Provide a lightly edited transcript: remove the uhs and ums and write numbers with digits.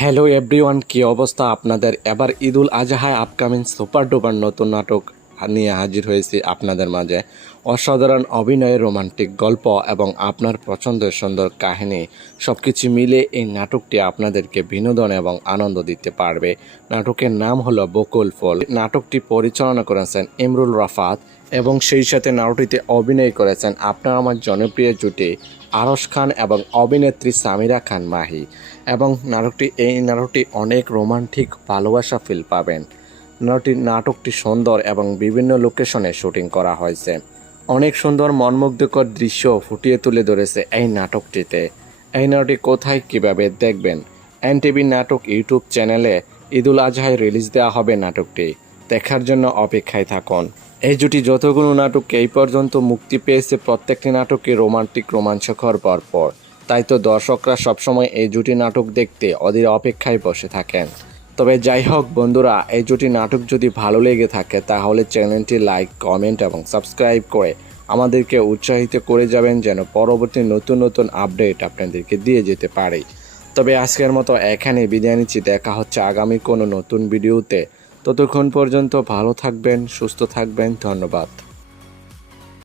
Hello everyone, কি অবস্থা আপনাদের? এবার ঈদুল আজহায় আপকামিং সুপার ডুপার নতুন নাটক নিয়ে হাজির হয়েছি আপনাদের মাঝে। অসাধারণ অভিনয়ের রোমান্টিক গল্প এবং আপনার পছন্দের সুন্দর কাহিনী সব কিছু মিলে এই নাটকটি আপনাদেরকে বিনোদন এবং আনন্দ দিতে পারবে। নাটকের নাম হলো বকুল ফুল। নাটকটি পরিচালনা করেছেন ইমরুল রাফাত এবং সেই সাথে নাটকটিতে অভিনয় করেছেন আপনার আমার জনপ্রিয় জুটি আরশ খান এবং অভিনেত্রী সামিরা খান মাহি। এবং এই নাটকটি অনেক রোমান্টিক ভালোবাসা ফিল পাবেন। নাটকটি সুন্দর এবং বিভিন্ন লোকেশনে শুটিং করা হয়েছে। অনেক সুন্দর মনমুগ্ধকর দৃশ্য ফুটিয়ে তুলে ধরেছে এই নাটকটিতে। এই নাটকটি কোথায় কিভাবে দেখবেন? এনটিভি নাটক ইউটিউব চ্যানেলে ঈদুল আজহায় রিলিজ দেওয়া হবে। নাটকটি দেখার জন্য অপেক্ষায় থাকুন। এই জুটি যতগুলো নাটক এই পর্যন্ত মুক্তি পেয়েছে, প্রত্যেকটি নাটকে রোমাঞ্চকর পরপর। তাই তো দর্শকরা সবসময় এই জুটি নাটক দেখতে অধীর অপেক্ষায় বসে থাকেন। তবে যাই হোক বন্ধুরা, এই জুটি নাটক যদি ভালো লেগে থাকে তাহলে চ্যানেলটি লাইক, কমেন্ট এবং সাবস্ক্রাইব করে আমাদেরকে উৎসাহিত করে যাবেন, যেন পরবর্তী নতুন নতুন আপডেট আপনাদেরকে দিয়ে যেতে পারি। তবে আজকের মতো এখানে বিদায় নিচ্ছি। দেখা হচ্ছে আগামী কোনো নতুন ভিডিওতে। ততক্ষণ পর্যন্ত ভালো থাকবেন, সুস্থ থাকবেন। ধন্যবাদ।